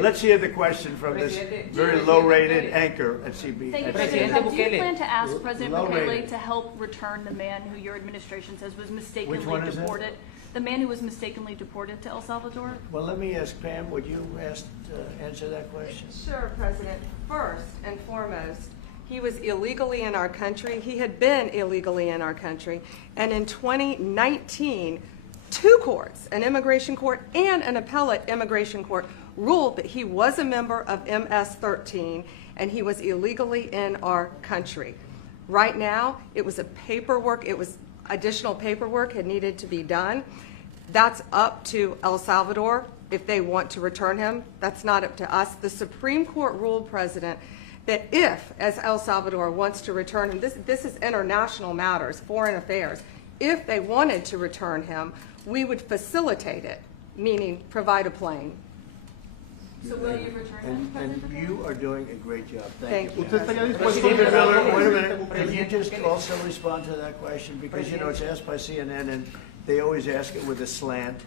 Let's hear the question from this very low-rated anchor at CB. Thank you, President. Do you plan to ask President Bukele to help return the man who your administration says was mistakenly deported? The man who was mistakenly deported to El Salvador? Well, let me ask Pam, would you answer that question? Sure, President. First and foremost, he was illegally in our country. He had been illegally in our country. And in 2019, two courts, an immigration court and an appellate immigration court, ruled that he was a member of MS-13 and he was illegally in our country. Right now, it was additional paperwork had needed to be done. That's up to El Salvador if they want to return him. That's not up to us. The Supreme Court ruled, President, that if, as El Salvador wants to return him, this is international matters, foreign affairs, if they wanted to return him, we would facilitate it, meaning provide a plane. So will you return him, President? And you are doing a great job. Thank you. Stephen Miller, wait a minute. Can you just also respond to that question? Because, you know, it's asked by CNN, and they always ask it with a slant,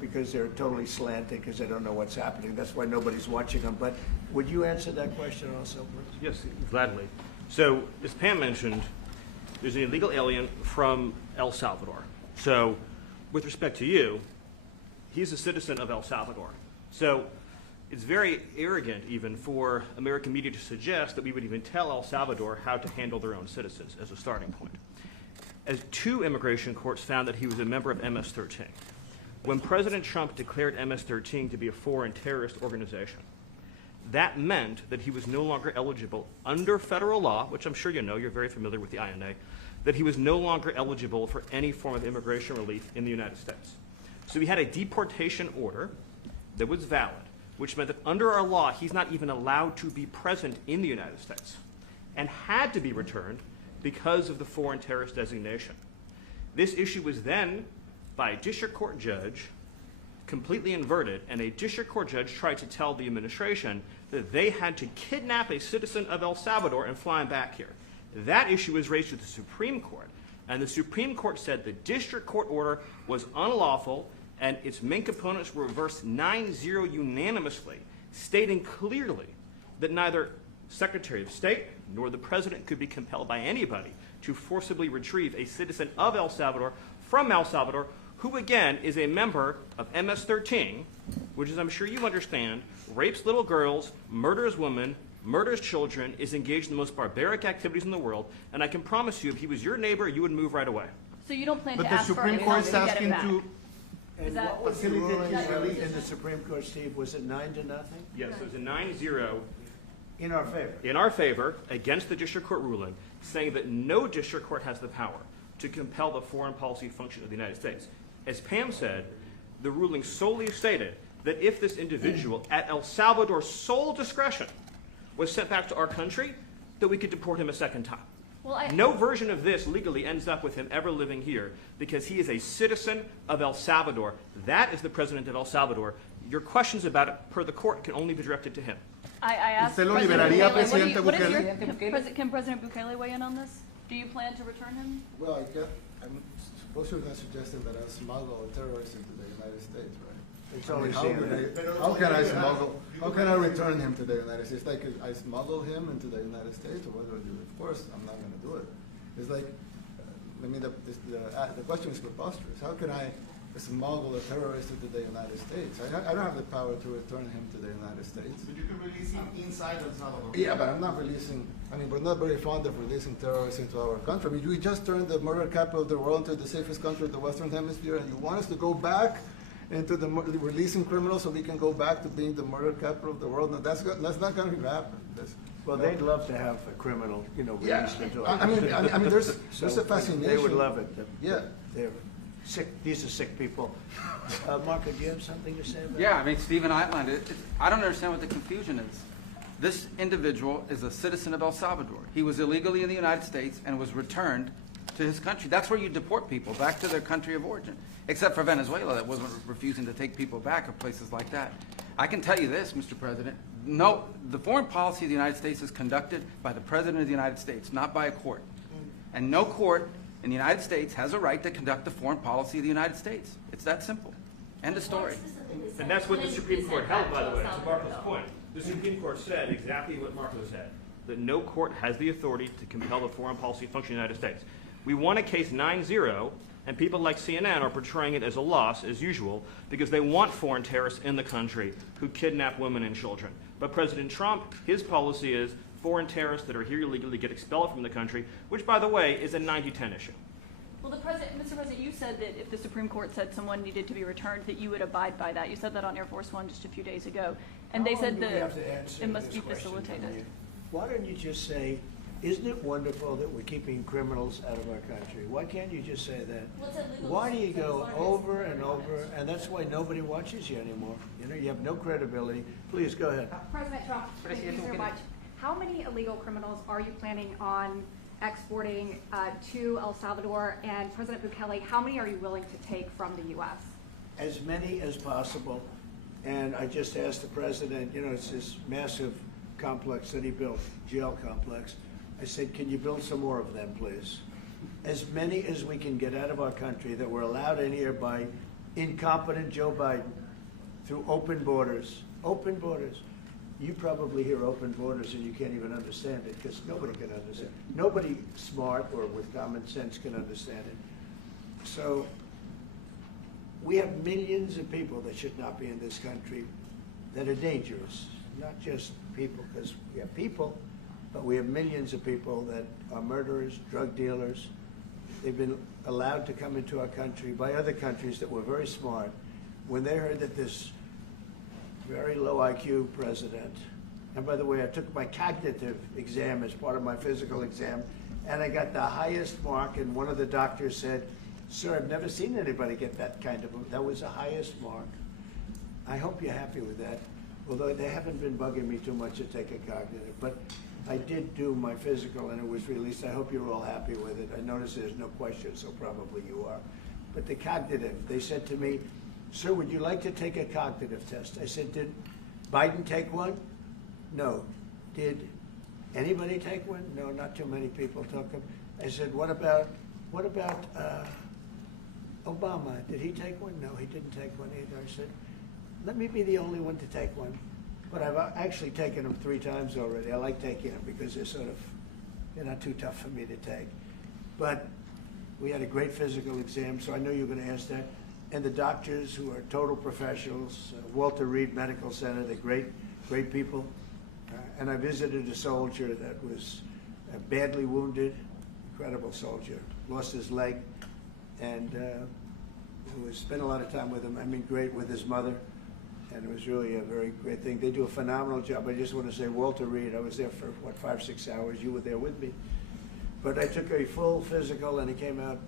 because they're totally slanted because they don't know what's happening. That's why nobody's watching them. But would you answer that question also, please? Yes, gladly. So, as Pam mentioned, there's an illegal alien from El Salvador. So, with respect to you, he's a citizen of El Salvador. So, it's very arrogant even for American media to suggest that we would even tell El Salvador how to handle their own citizens as a starting point. As two immigration courts found that he was a member of MS-13. When President Trump declared MS-13 to be a foreign terrorist organization, that meant that he was no longer eligible under federal law, which I'm sure you know, you're very familiar with the INA, that he was no longer eligible for any form of immigration relief in the United States. So he had a deportation order that was valid, which meant that under our law, he's not even allowed to be present in the United States and had to be returned because of the foreign terrorist designation. This issue was then, by a district court judge, completely inverted, and a district court judge tried to tell the administration that they had to kidnap a citizen of El Salvador and fly him back here. That issue was raised to the Supreme Court, and the Supreme Court said the district court order was unlawful, and its main components were reversed 9-0 unanimously, stating clearly that neither Secretary of State nor the President could be compelled by anybody to forcibly retrieve a citizen of El Salvador from El Salvador, who again is a member of MS-13, which, as I'm sure you understand, rapes little girls, murders women, murders children, is engaged in the most barbaric activities in the world, and I can promise you if he was your neighbor, you would move right away. So you don't plan But to the ask for Supreme any Court is help to get him asking back? to. And that- what was the ruling in the Supreme Court, Steve? Was it 9-0? Yes, it was a 9-0 In our favor. in our favor against the district court ruling, saying that no district court has the power to compel the foreign policy function of the United States. As Pam said, the ruling solely stated that if this individual, at El Salvador's sole discretion, was sent back to our country, that we could deport him a second time. Well, No version of this legally ends up with him ever living here because he is a citizen of El Salvador. That is the president of El Salvador. Your questions about it, per the court, can only be directed to him. I asked ¿Usted lo President liberaría, Bukele, Presidente what is Bukele? can President Bukele weigh in on this? Do you plan to return him? Well, I'm suppose you're not suggesting that I smuggle a terrorist into the United States, right? It's I mean, always CNN. how can I smuggle? How can I return him to the United States? Like, I smuggle him into the United States, or what do I do? Of course, I'm not going to do it. It's like, I mean, the question is preposterous. How can I smuggle a terrorist into the United States? I don't have the power to return him to the United States. But you can release him inside El Salvador. Yeah, but I'm not releasing. I mean, we're not very fond of releasing terrorists into our country. I mean, we just turned the murder capital of the world into the safest country of the Western Hemisphere, and you want us to go back into releasing criminals so we can go back to being the murder capital of the world? No, that's not going to happen. Well, they'd love to have a criminal, released into I mean, there's a fascination. They would love it. Yeah. They're sick. These are sick people. Marco, do you have something to say about that? Yeah, I mean, Stephen outlined it. I don't understand what the confusion is. This individual is a citizen of El Salvador. He was illegally in the United States and was returned to his country. That's where you deport people, back to their country of origin, except for Venezuela that wasn't refusing to take people back, or places like that. I can tell you this, Mr. President. No, the foreign policy of the United States is conducted by the President of the United States, not by a court. And no court in the United States has a right to conduct the foreign policy of the United States. It's that simple. End of story. And that's what the Supreme Court held, by the way, to Marco's point. The Supreme Court said exactly what Marco said, that no court has the authority to compel the foreign policy function of the United States. We won a case 9-0, and people like CNN are portraying it as a loss, as usual, because they want foreign terrorists in the country who kidnap women and children. But President Trump, his policy is foreign terrorists that are here illegally get expelled from the country, which, by the way, is a 90-10 issue. Well, Mr. President, you said that if the Supreme Court said someone needed to be returned, that you would abide by that. You said that on Air Force One just a few days ago, and they said that it must be facilitated. Why don't you just say, isn't it wonderful that we're keeping criminals out of our country? Why can't you just say that? Why do you go over and over, and that's why nobody watches you anymore. You know, you have no credibility. Please, go ahead. President Trump, thank you so much. How many illegal criminals are you planning on exporting to El Salvador? And President Bukele, how many are you willing to take from the U.S.? As many as possible. And I just asked the president, you know, it's this massive complex that he built, jail complex. I said, can you build some more of them, please? As many as we can get out of our country that were allowed in here by incompetent Joe Biden through open borders. Open borders. You probably hear open borders and you can't even understand it because nobody can understand. Nobody smart or with common sense can understand it. So we have millions of people that should not be in this country that are dangerous. Not just people, because we have people, but we have millions of people that are murderers, drug dealers. They've been allowed to come into our country by other countries that were very smart. When they heard that this very low IQ president, and by the way, I took my cognitive exam as part of my physical exam, and I got the highest mark, and one of the doctors said, sir, I've never seen anybody get that kind of, that was the highest mark. I hope you're happy with that, although they haven't been bugging me too much to take a cognitive, but I did do my physical and it was released. I hope you're all happy with it. I noticed there's no question, so probably you are. But the cognitive, they said to me, sir, would you like to take a cognitive test? I said, did Biden take one? No. Did anybody take one? No, not too many people took them. I said, what about Obama? Did he take one? No, he didn't take one either. I said, let me be the only one to take one. But I've actually taken them 3 times already. I like taking them because they're not too tough for me to take. But we had a great physical exam, so I know you're going to ask that. And the doctors who are total professionals, Walter Reed Medical Center, they're great people. And I visited a soldier that was badly wounded, incredible soldier, lost his leg, and spent a lot of time with him. I mean, great with his mother, and it was really a very great thing. They do a phenomenal job. I just want to say, Walter Reed, I was there for, 5-6 hours. You were there with me. But I took a full physical, and it came out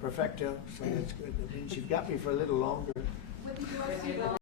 perfecto, so that's good. That means you've got me for a little longer.